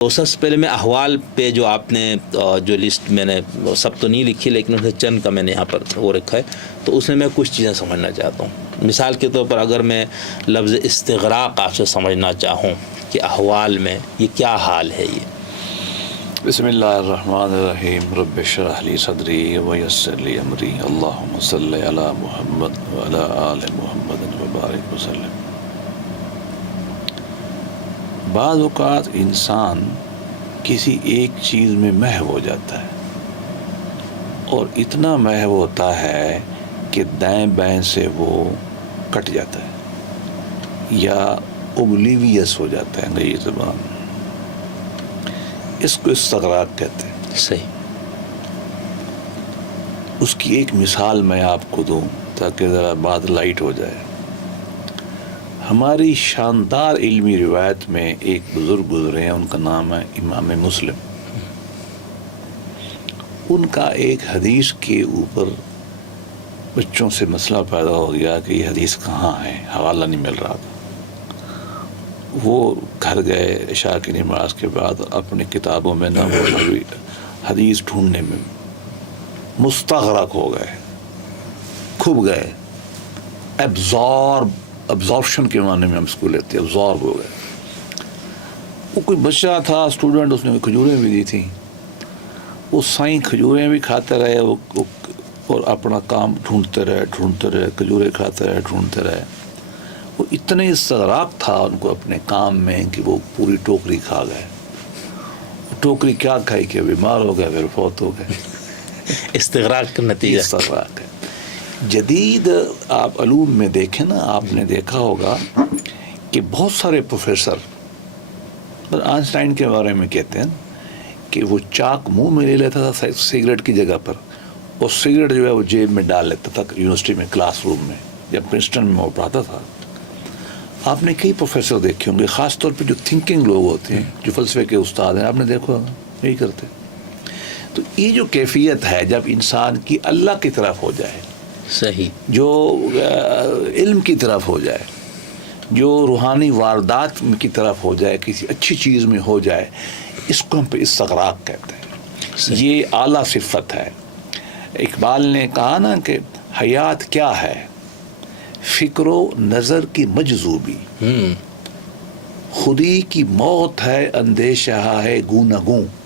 تو سب سے پہلے میں احوال پہ جو آپ نے جو لسٹ میں نے سب تو نہیں لکھی لیکن اسے چند کا میں نے یہاں پر وہ رکھا ہے، تو اس میں کچھ چیزیں سمجھنا چاہتا ہوں. مثال کے طور پر اگر میں لفظ استغراق آپ سے سمجھنا چاہوں کہ احوال میں یہ کیا حال ہے. یہ بسم اللہ الرحمن الرحیم. رب اشرح لی صدری ویسر لی امری. اللہم صلی علی محمد وعلی آل محمد وبارک وسلم. بعض اوقات انسان کسی ایک چیز میں محو ہو جاتا ہے اور اتنا محو ہوتا ہے کہ دائیں بائیں سے وہ کٹ جاتا ہے یا اوبلیویس ہو جاتا ہے انگریزی زبان میں. اس کو استغراق کہتے ہیں. صحیح. اس کی ایک مثال میں آپ کو دوں تاکہ ذرا بات لائٹ ہو جائے. ہماری شاندار علمی روایت میں ایک بزرگ گزرے ہیں، ان کا نام ہے امام مسلم. ان کا ایک حدیث کے اوپر بچوں سے مسئلہ پیدا ہو گیا کہ یہ حدیث کہاں ہے، حوالہ نہیں مل رہا تھا. وہ گھر گئے عشاء کی نماز کے بعد اپنی کتابوں میں نہ حدیث ڈھونڈنے میں مستغرق ہو گئے، کھب گئے. ابزارپشن کے معنی میں ہم اس کو لیتے ہیں، ابزارب ہو گئے. وہ کوئی بچہ تھا اسٹوڈنٹ، اس نے کھجوریں بھی دی تھیں. وہ سائیں کھجوریں بھی کھاتے رہے اور اپنا کام ڈھونڈتے رہے، کھجوریں کھاتے رہے، ڈھونڈتے رہے. وہ اتنے استغراق تھا ان کو اپنے کام میں کہ وہ پوری ٹوکری کھا گئے. ٹوکری کیا کھائی کہ بیمار ہو گئے، پھر فوت ہو گئے. استغراق کا نتیجہ. استغراق ہے. جدید آپ علوم میں دیکھیں نا، آپ نے دیکھا ہوگا کہ بہت سارے پروفیسر آئنسٹائن کے بارے میں کہتے ہیں کہ وہ چاک منہ میں لے لیتا تھا سگریٹ کی جگہ پر، اور سگریٹ جو ہے وہ جیب میں ڈال لیتا تھا یونیورسٹی میں کلاس روم میں. جب پرنسٹن میں وہ پڑھاتا تھا، آپ نے کئی پروفیسر دیکھے ہوں گے، خاص طور پہ جو تھنکنگ لوگ ہوتے ہیں، جو فلسفے کے استاد ہیں، آپ نے دیکھا ہوگا یہی کرتے. تو یہ جو کیفیت ہے جب انسان کی اللہ کی طرف ہو جائے، صحیح، جو علم کی طرف ہو جائے، جو روحانی واردات کی طرف ہو جائے، کسی اچھی چیز میں ہو جائے، اس کو ہم پہ استغراق کہتے ہیں. یہ اعلیٰ صفت ہے. اقبال نے کہا نا کہ حیات کیا ہے، فکر و نظر کی مجذوبی، خودی کی موت ہے اندیشہ ہے گوں نہ گوں.